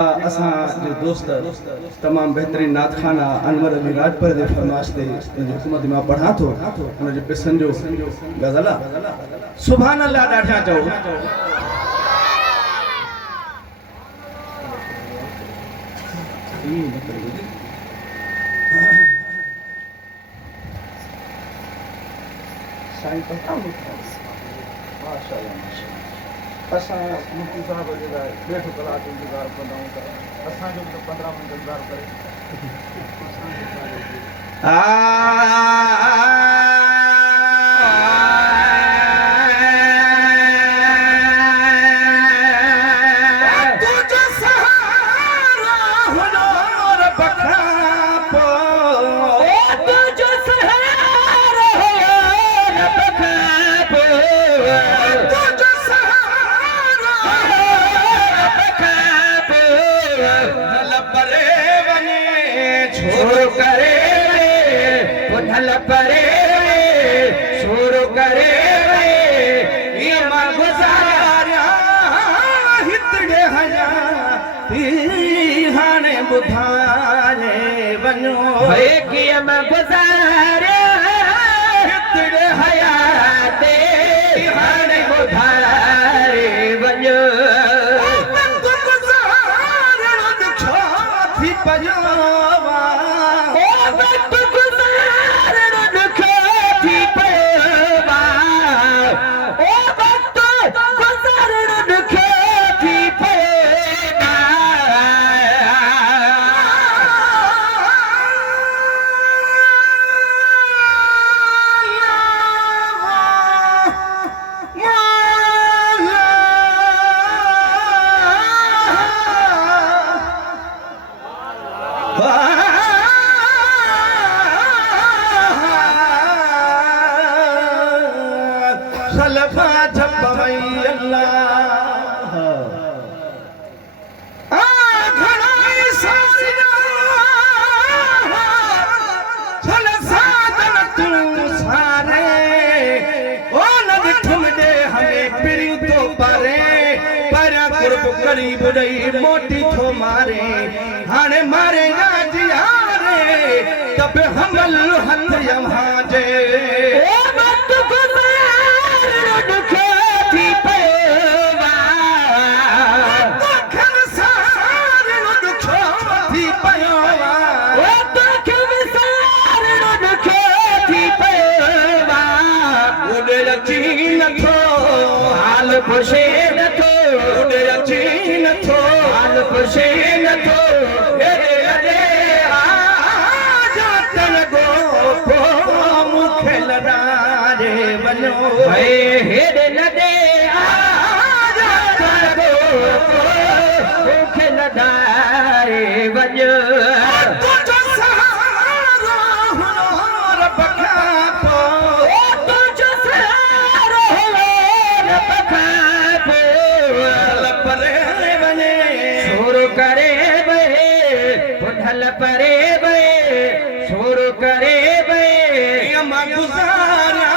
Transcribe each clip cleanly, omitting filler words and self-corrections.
असा जो दोस्त तमाम बेहतरीन नात खाना अनवर अली राजपर जे फरमाइश ते हुकूमत में पढ़ा थो उन जे पिसन जो गज़ल सुभान अल्लाह ॾाढा चओ साईं पता माशाअल्लाह असां मुफ्ती साहब जे लाइ 1.5 कलाक इंतज़ार कंदा आहियूं त असांजो बि 15 मिंट इंतज़ार करे परे शुरू करे ये मां गुज़ारिया हितड़े हया हाणे ॿुधारे वञो कि मां गुज़ारिया हितड़े हया ते हाणे ॿुधारे वञो थी पयो गरीब रही मोटी थो मारे हाने मारे यारे तब हमल हथ यहां जे वक्त गुज़ार दुखे थी पवा तखन सार दुखे थी पवा ओ तखन सार दुखे थी पवा ओडे रची नथो हाल खुशे नथो ओडे रची नथो हाल खुशे नथो हेरे अडे आ जातन गो को मुखे लड़ारे वञो हेरे नडे आ जातन गो को मुखे लड़ारे वञो तुझो सहारो हुनो रब खां पोइ तुझो सहारो हुनो रब खां पोइ करे बे पुढल परे बे शुरू करे बे मां गुज़ारिया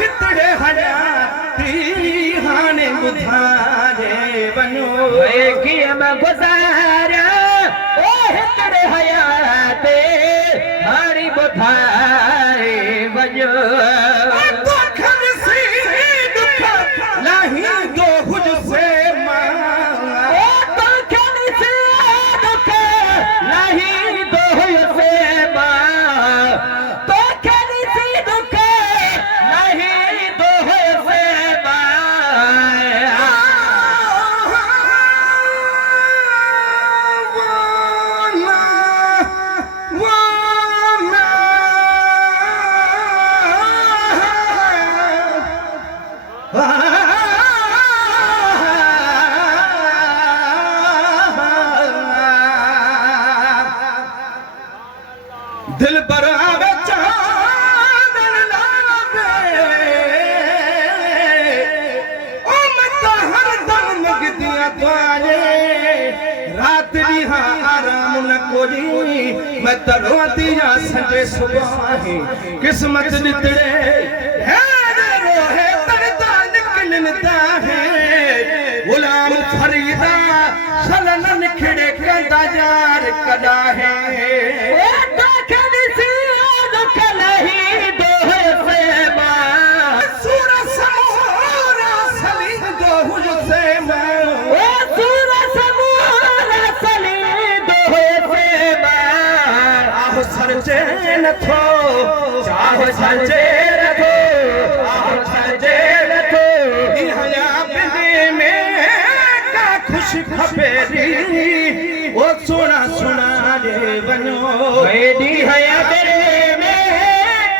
हितड़े हया हाणे ॿुधारे वञो कीअं मां गुज़ारिया ओ हितड़े हया ते हाणे ॿुधारे वञो दिल पर आवे चांदन लागे ओ मैं हर दम मगदियां तुझे रात रिहा आराम न कोई मैं तरवती या संजे सुबह किस्मत दितड़े है रोहे तरदा निकलता है गुलाम फरीदा छलनन खिड़े कंदा जार कदा है दाखनी सी दुख नहीं दोह से मां सूर समूरा सली दोह से मां ओ सूर समूरा सली दोह से मां आहो सरचे न थो चाहो सरचे न थो आहो सरचे न थो हया बिंदे में का खुश खपेरी ओ सुना सुना रे बनो मेरी हया बिंदे में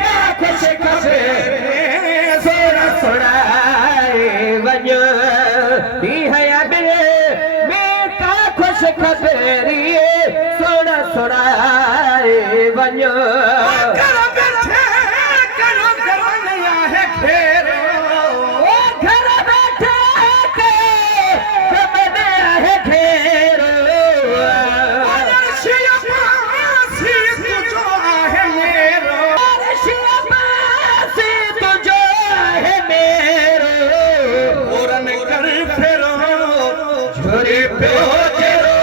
का खुश खपेरी सुना सुना रे बनो दी हया बिंदे में का खुश खपेरी सुना सुना रे बनो करो बैठे करो करवनिया है खेरो ओ घर बैठे के कमनिया है खेरो अर्शिया पासी तुझो है मेरो अर्शिया पासी तुझो है मेरो ओरन कर फेरो झोरे पे हो तेरो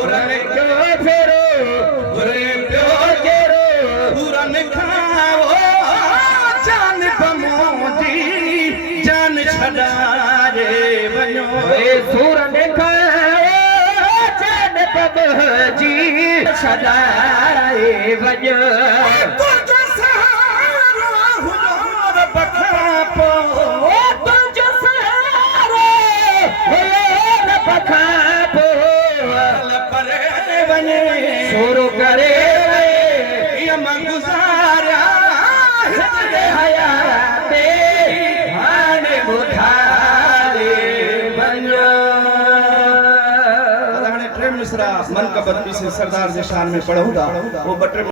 ओरन कर फेरो झोरे पे हो तेरो पूरन खाओ जान बमोजी जान छड़ा रे बनो ए सूरन खाओ जान बमोजी छड़ा रे बनो तुझो सहारा हुजूर बखापो ओ तुझो सहारा हुजूर बखापो परे बने शुरू करे ये मन गुजारा हयाते आने मुठारे बनो प्रेम मिश्रा मन का बत्ती से सरदार जी शान में पढ़ूंगा वो बटरे